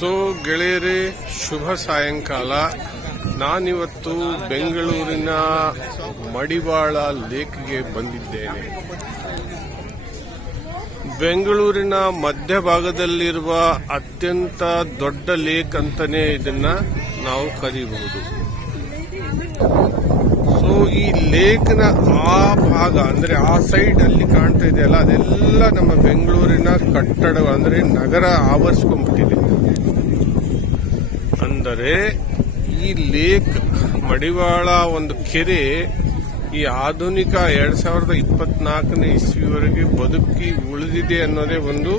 So ಗೆಳೆಯರೇ, ಶುಭ ಸಾಯಂಕಾಲ. ನಾನಿವತ್ತು ಬೆಂಗಳೂರಿನ ಮಡಿವಾಳ ಲೇಕ್ಗೆ ಬಂದಿದ್ದೇನೆ. ಬೆಂಗಳೂರಿನ ಮಧ್ಯಭಾಗದಲ್ಲಿರುವ ಅತ್ಯಂತ ದೊಡ್ಡ ಲೇಕ್ ಅಂತಾನೆ ಇದನ್ನ ನಾವು ಕರೀಬಹುದು. ಈ ಲೇಕ್ನ ಆ ಭಾಗ ಅಂದ್ರೆ ಆ ಸೈಡ್ ಅಲ್ಲಿ ಕಾಣ್ತಾ ಇದೆಯಲ್ಲ, ಅದೆಲ್ಲ ನಮ್ಮ ಬೆಂಗಳೂರಿನ ಕಟ್ಟಡ ಅಂದ್ರೆ ನಗರ ಆವರಿಸ್ಕೊಂಡ್ಬಿಟ್ಟಿದೆ. ಅಂದರೆ ಈ ಲೇಕ್ ಮಡಿವಾಳ ಒಂದು ಕೆರೆ ಈ ಆಧುನಿಕ ಎರಡ್ ಸಾವಿರದ ಇಪ್ಪತ್ನಾಲ್ಕನೇ ಇಸ್ವಿವರೆಗೆ ಬದುಕಿ ಉಳಿದಿದೆ ಅನ್ನೋದೇ ಒಂದು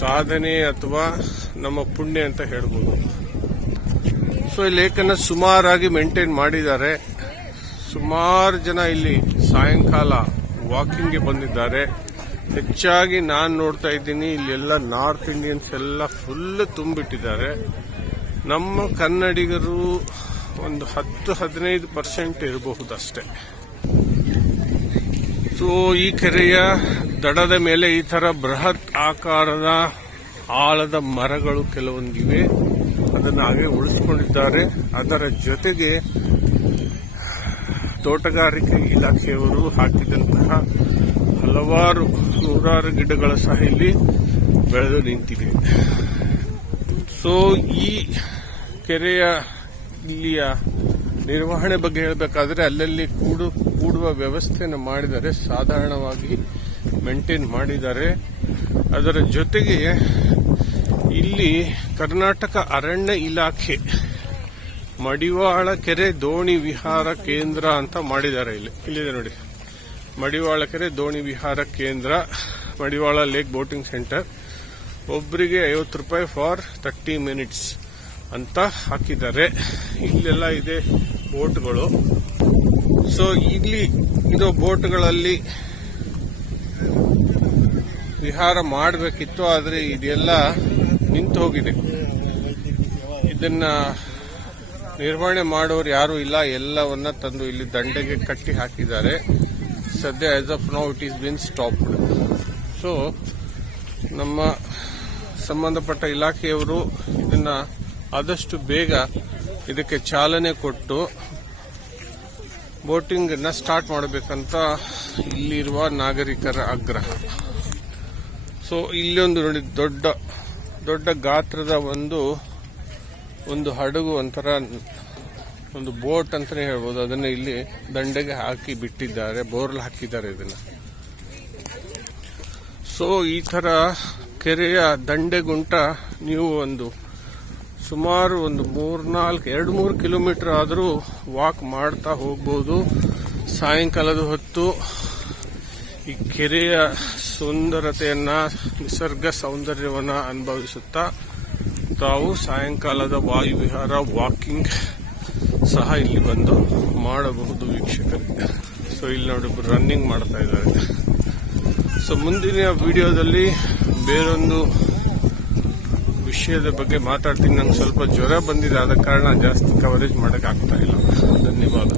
ಸಾಧನೆ ಅಥವಾ ನಮ್ಮ ಪುಣ್ಯ ಅಂತ ಹೇಳ್ಬೋದು. ಸೊ ಈ ಲೇಕನ್ನು ಸುಮಾರಾಗಿ ಮೇಂಟೈನ್ ಮಾಡಿದ್ದಾರೆ. ಸುಮಾರು ಜನ ಇಲ್ಲಿ ಸಾಯಂಕಾಲ ವಾಕಿಂಗ್ಗೆ ಬಂದಿದ್ದಾರೆ. ಹೆಚ್ಚಾಗಿ ನಾನು ನೋಡ್ತಾ ಇದ್ದೀನಿ, ಇಲ್ಲೆಲ್ಲ ನಾರ್ತ್ ಇಂಡಿಯನ್ಸ್ ಎಲ್ಲ ಫುಲ್ ತುಂಬಿಟ್ಟಿದ್ದಾರೆ. ನಮ್ಮ ಕನ್ನಡಿಗರು ಒಂದು ಹತ್ತು, ಹದಿನೈದು ಪರ್ಸೆಂಟ್ ಇರಬಹುದಷ್ಟೇ. ಸೊ ಈ ಕೆರೆಯ ದಡದ ಮೇಲೆ ಈ ತರ ಬೃಹತ್ ಆಕಾರದ ಆಳದ ಮರಗಳು ಕೆಲವೊಂದಿವೆ. ಅದನ್ನು ಹಾಗೆ ಉಳಿಸ್ಕೊಂಡಿದ್ದಾರೆ. ಅದರ ಜೊತೆಗೆ ತೋಟಗಾರಿಕೆ ಇಲಾಖೆಯವರು ಹಾಕಿದಂತಹ ಹಲವಾರು ನೂರಾರು ಗಿಡಗಳು ಸಹ ಇಲ್ಲಿ ಬೆಳೆದು ನಿಂತಿವೆ. ಸೊ ಈ ಕೆರೆಯ ಇಲ್ಲಿಯ ನಿರ್ವಹಣೆ ಬಗ್ಗೆ ಹೇಳಬೇಕಾದ್ರೆ ಅಲ್ಲಲ್ಲಿ ಕೂಡು, ಕೂಡುವ ವ್ಯವಸ್ಥೆಯನ್ನು ಮಾಡಿದರೆ ಸಾಧಾರಣವಾಗಿ ಮೇಂಟೈನ್ ಮಾಡಿದ್ದಾರೆ. ಅದರ ಜೊತೆಗೆ ಇಲ್ಲಿ ಕರ್ನಾಟಕ ಅರಣ್ಯ ಇಲಾಖೆ, ಮಡಿವಾಳ ಕೆರೆ ದೋಣಿ ವಿಹಾರ ಕೇಂದ್ರ ಅಂತ ಮಾಡಿದ್ದಾರೆ ಇಲ್ಲಿ. ಇಲ್ಲಿದೆ ನೋಡಿ. ಮಡಿವಾಳ ಕೆರೆ ದೋಣಿ ವಿಹಾರ ಕೇಂದ್ರ, ಮಡಿವಾಳ ಲೇಕ್ ಬೋಟಿಂಗ್ ಸೆಂಟರ್. ಒಬ್ಬರಿಗೆ ಐವತ್ತು ರೂಪಾಯಿ ಫಾರ್ ತರ್ಟಿ ಮಿನಿಟ್ಸ್ ಅಂತ ಹಾಕಿದ್ದಾರೆ. ಇಲ್ಲೆಲ್ಲ ಇದೆ ಬೋಟ್ಗಳು. ಸೊ ಇಲ್ಲಿ ಇದು ಬೋಟ್ಗಳಲ್ಲಿ ವಿಹಾರ ಮಾಡಬೇಕಿತ್ತು, ಆದರೆ ಇದೆಲ್ಲ ನಿಂತು ಹೋಗಿದೆ. ಇದನ್ನ ನಿರ್ವಹಣೆ ಮಾಡೋರು ಯಾರು ಇಲ್ಲ, ಎಲ್ಲವನ್ನ ತಂದು ಇಲ್ಲಿ ದಂಡೆಗೆ ಕಟ್ಟಿ ಹಾಕಿದ್ದಾರೆ. ಸದ್ಯ as of now it is been stopped so ನಮ್ಮ ಸಂಬಂಧಪಟ್ಟ ಇಲಾಖೆಯವರು ಇದನ್ನ ಆದಷ್ಟು ಬೇಗ ಇದಕ್ಕೆ ಚಾಲನೆ ಕೊಟ್ಟು ಬೋಟಿಂಗ್ನ ಸ್ಟಾರ್ಟ್ ಮಾಡಬೇಕಂತ ಇಲ್ಲಿರುವ ನಾಗರಿಕರ ಆಗ್ರಹ. ಸೊ ಇಲ್ಲೊಂದು ನೋಡಿ ದೊಡ್ಡ ದೊಡ್ಡ ಗಾತ್ರದ ಒಂದು ಒಂದು ಹಡಗು ಒಂಥರ, ಒಂದು ಬೋಟ್ ಅಂತಲೇ ಹೇಳ್ಬೋದು. ಅದನ್ನ ಇಲ್ಲಿ ದಂಡೆಗೆ ಹಾಕಿ ಬಿಟ್ಟಿದ್ದಾರೆ, ಬೋರ್ಲ್ ಹಾಕಿದ್ದಾರೆ ಇದನ್ನ. ಸೊ ಈ ತರ ಕೆರೆಯ ದಂಡೆಗುಂಟ ನೀವು ಒಂದು ಸುಮಾರು ಒಂದು ಮೂರ್ನಾಲ್ಕು ಎರಡು ಮೂರು ಕಿಲೋಮೀಟರ್ ಆದರೂ ವಾಕ್ ಮಾಡ್ತಾ ಹೋಗ್ಬೋದು. ಸಾಯಂಕಾಲದ ಹೊತ್ತು ಈ ಕೆರೆಯ ಸುಂದರತೆಯನ್ನ, ನಿಸರ್ಗ ಸೌಂದರ್ಯವನ್ನ ಅನುಭವಿಸುತ್ತಾ ತಾವು ಸಾಯಂಕಾಲದ ವಾಯುವಿಹಾರ ವಾಕಿಂಗ್ ಸಹ ಇಲ್ಲಿ ಬಂದು ಮಾಡಬಹುದು ವೀಕ್ಷಕರಿಗೆ ಸೊ ಇಲ್ಲಿ ನೋಡಿಬ್ರು ರನ್ನಿಂಗ್ ಮಾಡ್ತಾ ಇದ್ದಾರೆ. ಸೊ ಮುಂದಿನ ವಿಡಿಯೋದಲ್ಲಿ ಬೇರೊಂದು ವಿಷಯದ ಬಗ್ಗೆ ಮಾತಾಡ್ತೀನಿ. ನಂಗೆ ಸ್ವಲ್ಪ ಜ್ವರ ಬಂದಿದೆ. ಆದ ಕಾರಣ ಜಾಸ್ತಿ ಕವರೇಜ್ ಮಾಡೋಕ್ಕಾಗ್ತಾ ಇಲ್ಲ. ಧನ್ಯವಾದ.